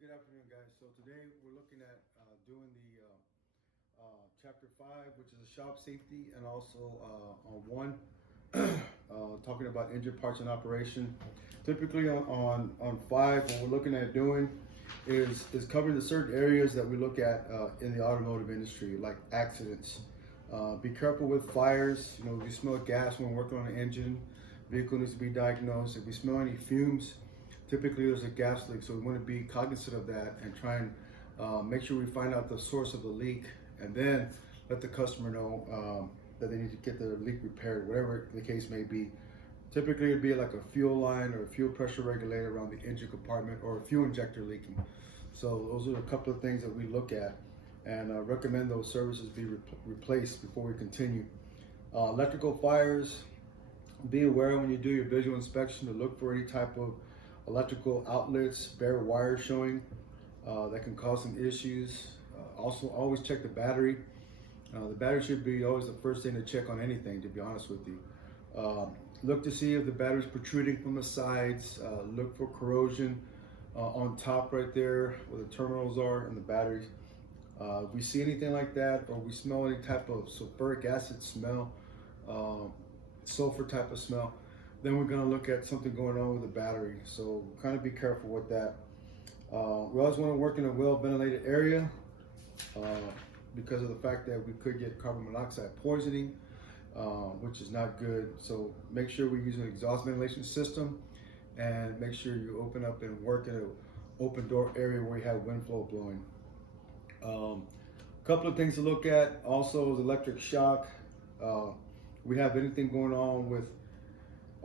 Good afternoon, guys. So today we're looking at doing the chapter 5, which is a shop safety, and also on 1, talking about engine parts and operation. Typically on 5, what we're looking at doing is covering the certain areas that we look at in the automotive industry, like accidents. Be careful with fires. If you smell gas when working on an engine, vehicle needs to be diagnosed. If you smell any fumes, typically there's a gas leak, so we want to be cognizant of that and try and make sure we find out the source of the leak, and then let the customer know that they need to get their leak repaired, whatever the case may be. Typically it'd be like a fuel line or a fuel pressure regulator around the engine compartment, or a fuel injector leaking. So those are a couple of things that we look at and recommend those services be replaced before we continue. Electrical fires, be aware when you do your visual inspection to look for any type of electrical outlets, bare wires showing that can cause some issues. Also, always check the battery. The battery should be always the first thing to check on anything, to be honest with you. Look to see if the battery's protruding from the sides. Look for corrosion on top right there where the terminals are and the batteries. If we see anything like that, or we smell any type of sulfuric acid smell, sulfur type of smell, then we're going to look at something going on with the battery. So kind of be careful with that. We always want to work in a well ventilated area because of the fact that we could get carbon monoxide poisoning, which is not good. So make sure we use an exhaust ventilation system, and make sure you open up and work in an open door area where you have wind flow blowing. A couple of things to look at also is electric shock. We have anything going on with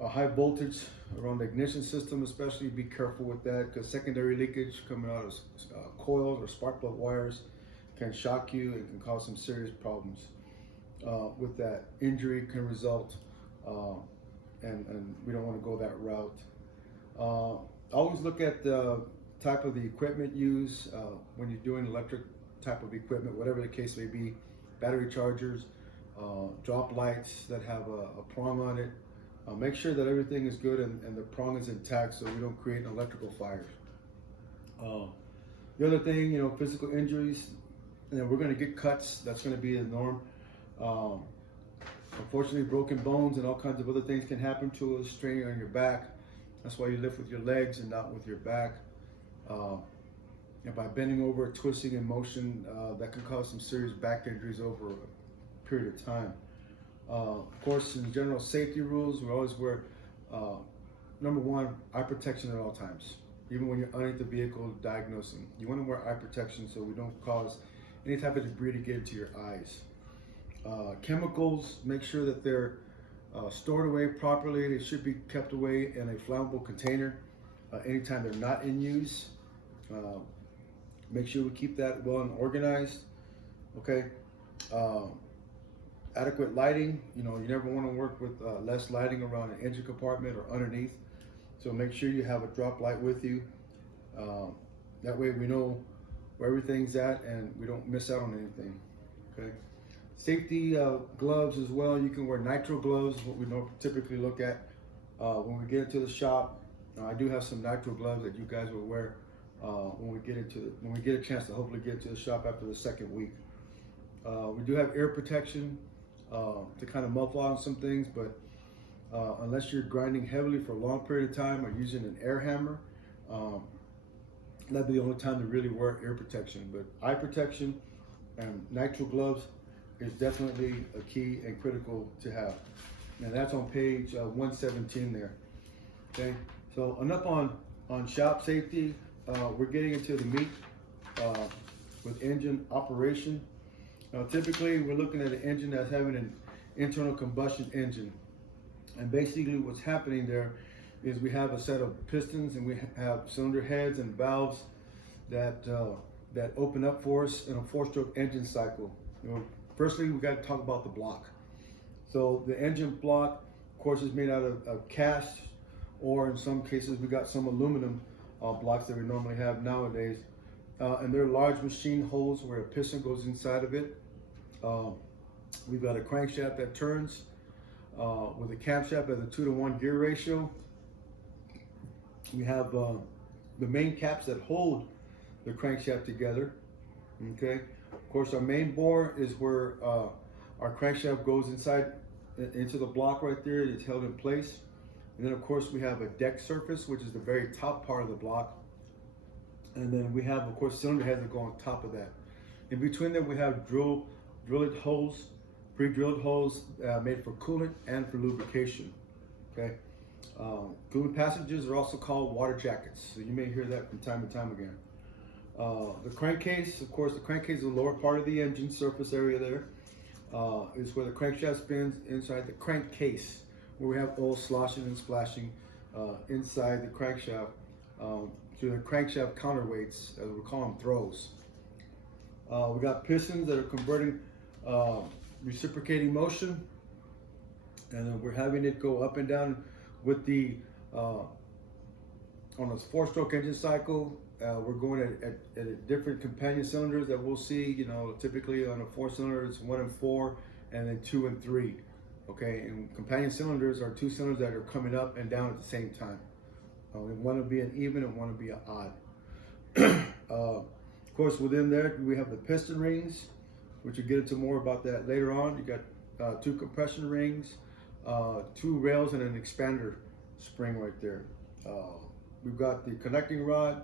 high voltage around the ignition system, especially be careful with that, because secondary leakage coming out of coils or spark plug wires can shock you and can cause some serious problems with that. Injury can result, and we don't want to go that route. Always look at the type of the equipment used when you're doing electric type of equipment, whatever the case may be. Battery chargers, drop lights that have a prong on it. Make sure that everything is good and the prong is intact, so we don't create an electrical fire. The other thing, physical injuries, we're going to get cuts. That's going to be the norm. Unfortunately, broken bones and all kinds of other things can happen to us, straining on your back. That's why you lift with your legs and not with your back. And by bending over, twisting in motion, that can cause some serious back injuries over a period of time. Of course, in general safety rules, we always wear, number 1, eye protection at all times. Even when you're underneath the vehicle diagnosing, you want to wear eye protection so we don't cause any type of debris to get into your eyes. Chemicals, make sure that they're stored away properly. They should be kept away in a flammable container anytime they're not in use. Make sure we keep that well and organized. Okay. Adequate lighting, you never want to work with less lighting around an engine compartment or underneath. So make sure you have a drop light with you. That way we know where everything's at and we don't miss out on anything. Okay. Safety gloves as well. You can wear nitro gloves, what we typically look at when we get into the shop. I do have some nitro gloves that you guys will wear when we get a chance to hopefully get to the shop after the second week. We do have ear protection to kind of muffle out some things, but unless you're grinding heavily for a long period of time or using an air hammer, that'd be the only time to really wear ear protection. But eye protection and nitro gloves is definitely a key and critical to have. And that's on page 117 there. Okay, so enough on shop safety. We're getting into the meat with engine operation. Now, typically, we're looking at an engine that's having an internal combustion engine. And basically what's happening there is we have a set of pistons and we have cylinder heads and valves that open up for us in a 4-stroke engine cycle. Firstly, we got to talk about the block. So the engine block, of course, is made out of cast, or in some cases, we got some aluminum blocks that we normally have nowadays. And they're large machine holes where a piston goes inside of it. We've got a crankshaft that turns with a camshaft at a 2-to-1 gear ratio. We have the main caps that hold the crankshaft together. Okay. Of course, our main bore is where our crankshaft goes inside into the block right there. It's held in place. And then of course we have a deck surface, which is the very top part of the block. And then we have, of course, cylinder heads that go on top of that. In between them, we have drilled holes, pre-drilled holes made for coolant and for lubrication. Okay. Coolant passages are also called water jackets. So you may hear that from time to time again. The crankcase, of course, the crankcase is the lower part of the engine surface area there. Is where the crankshaft spins inside the crankcase, where we have oil sloshing and splashing inside the crankshaft through the crankshaft counterweights, as we call them, throws. We got pistons that are converting reciprocating motion, and then we're having it go up and down with the on a 4-stroke engine cycle. We're going at different companion cylinders that we'll see. You know, typically on a 4-cylinder, it's 1 and 4, and then 2 and 3. Okay, and companion cylinders are 2 cylinders that are coming up and down at the same time. We want to be an even and want to be an odd. Of course, within there we have the piston rings, which we'll get into more about that later on. You got 2 compression rings, 2 rails, and an expander spring right there. We've got the connecting rod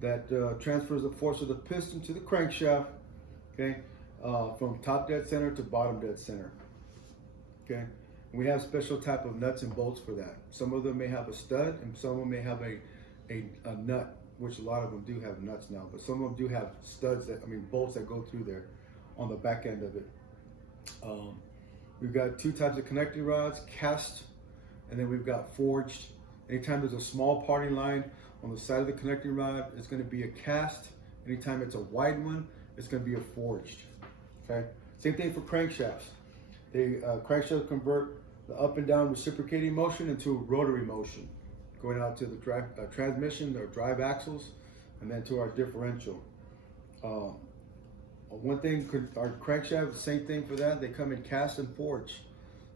that transfers the force of the piston to the crankshaft, okay, from top dead center to bottom dead center, okay. And we have special type of nuts and bolts for that. Some of them may have a stud, and some of them may have a nut, which a lot of them do have nuts now, but some of them do have studs, bolts that go through there on the back end of it. We've got 2 types of connecting rods, cast, and then we've got forged. Anytime there's a small parting line on the side of the connecting rod, it's going to be a cast. Anytime it's a wide one, it's going to be a forged. Okay. Same thing for crankshafts. Crankshafts convert the up and down reciprocating motion into rotary motion, going out to the transmission or drive axles, and then to our differential. One thing, our crankshaft, same thing for that. They come in cast and forged.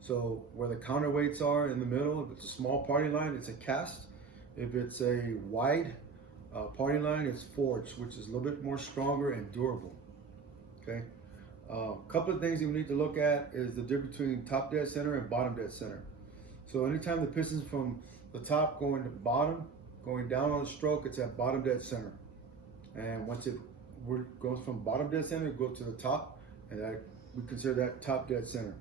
So where the counterweights are in the middle, if it's a small parting line, it's a cast. If it's a wide parting line, it's forged, which is a little bit more stronger and durable. Okay. A couple of things you need to look at is the difference between top dead center and bottom dead center. So anytime the piston's from the top going to bottom, going down on the stroke, it's at bottom dead center. And once it goes from bottom dead center, it goes to the top, and we consider that top dead center.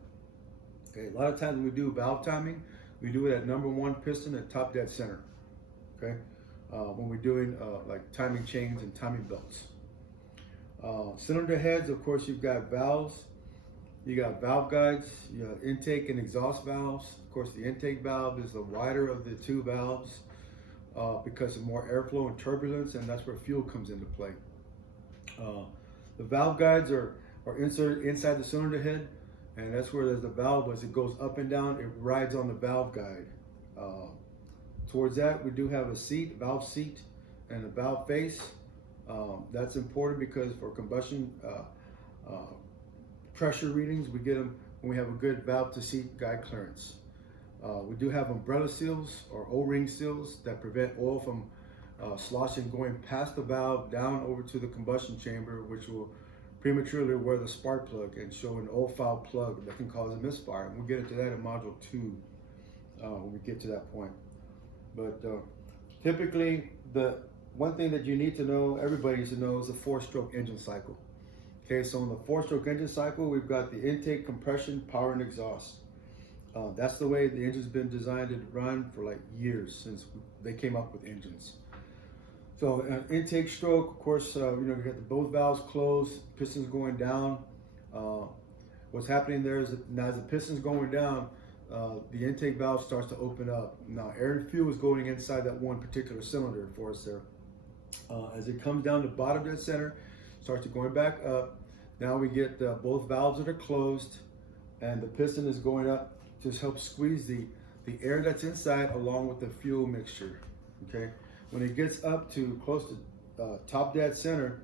Okay. A lot of times when we do valve timing, we do it at number 1 piston at top dead center. Okay, when we're doing like timing chains and timing belts. Cylinder heads, of course, you've got valves, you got valve guides, you have intake and exhaust valves. Of course, the intake valve is the wider of the 2 valves because of more airflow and turbulence, and that's where fuel comes into play. The valve guides are inserted inside the cylinder head, and that's where there's the valve. As it goes up and down, it rides on the valve guide. Towards that, we do have a seat, valve seat, and a valve face. That's important because for combustion pressure readings, we get them when we have a good valve to seat guide clearance. We do have umbrella seals or O-ring seals that prevent oil from sloshing going past the valve down over to the combustion chamber, which will prematurely wear the spark plug and show an oil foul plug that can cause a misfire. And we'll get into that in module 2 when we get to that point. But typically, the one thing that you need to know, everybody needs to know, is the 4-stroke engine cycle. Okay, so in the 4-stroke engine cycle, we've got the intake, compression, power, and exhaust. That's the way the engine's been designed to run for like years since they came up with engines. So intake stroke, of course, you got both valves closed, pistons going down. What's happening there is that now as the piston's going down, the intake valve starts to open up. Now air and fuel is going inside that one particular cylinder for us there. As it comes down to bottom dead center, starts to going back up. Now we get both valves that are closed, and the piston is going up to help squeeze the air that's inside along with the fuel mixture. Okay, when it gets up to close to top dead center,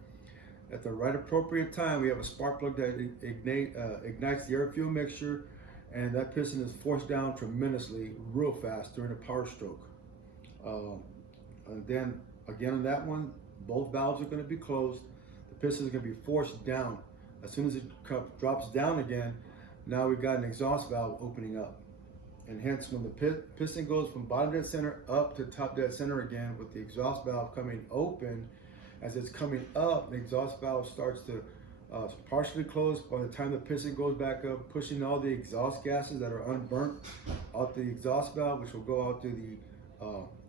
at the right appropriate time, we have a spark plug that ignites the air fuel mixture, and that piston is forced down tremendously, real fast during a power stroke. And then again on that one, Both valves are going to be closed. The piston is going to be forced down. As soon as it drops down again, now we've got an exhaust valve opening up. And hence, when the piston goes from bottom dead center up to top dead center again with the exhaust valve coming open, as it's coming up, the exhaust valve starts to partially close. By the time the piston goes back up, pushing all the exhaust gases that are unburnt out the exhaust valve, which will go out to the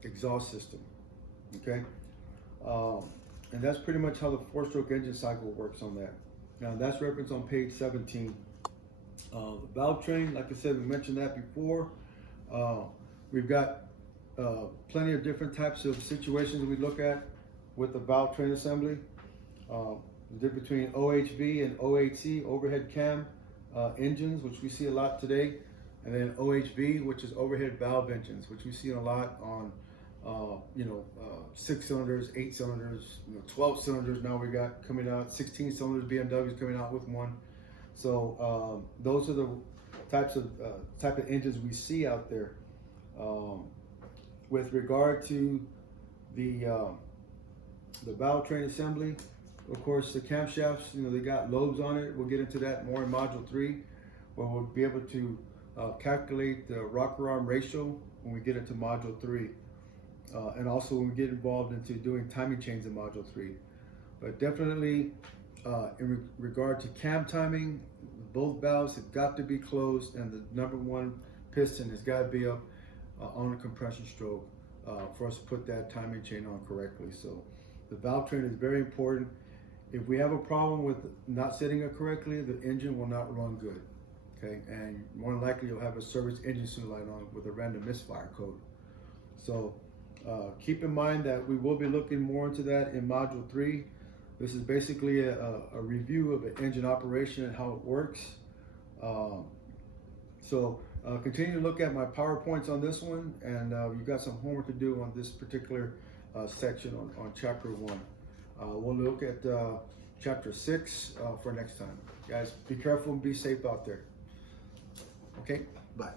exhaust system. Okay, and that's pretty much how the four-stroke engine cycle works on that. Now that's referenced on page 17. The Valvetrain, like I said, we mentioned that before. We've got plenty of different types of situations we look at with the Valvetrain assembly. The difference between OHV and OHC, overhead cam engines, which we see a lot today, and then OHV, which is overhead valve engines, which we see a lot on 6 cylinders, 8 cylinders, 12 cylinders. Now we got coming out 16 cylinders. BMW's coming out with one. So those are the type of engines we see out there. With regard to the Valvetrain assembly, of course, the camshafts, they got lobes on it. We'll get into that more in Module 3, where we'll be able to calculate the rocker arm ratio when we get into Module 3. And also when we get involved into doing timing chains in Module 3. But definitely in regard to cam timing, both valves have got to be closed, and the number one piston has got to be up on a compression stroke for us to put that timing chain on correctly. So the Valvetrain is very important. If we have a problem with not setting it correctly, the engine will not run good. Okay, and more than likely you'll have a service engine soon light on with a random misfire code. So keep in mind that we will be looking more into that in Module 3. This is basically a review of the engine operation and how it works. So continue to look at my PowerPoints on this one, and you've got some homework to do on this particular section on Chapter 1. We'll look at Chapter 6 for next time. Guys, be careful and be safe out there. Okay, bye.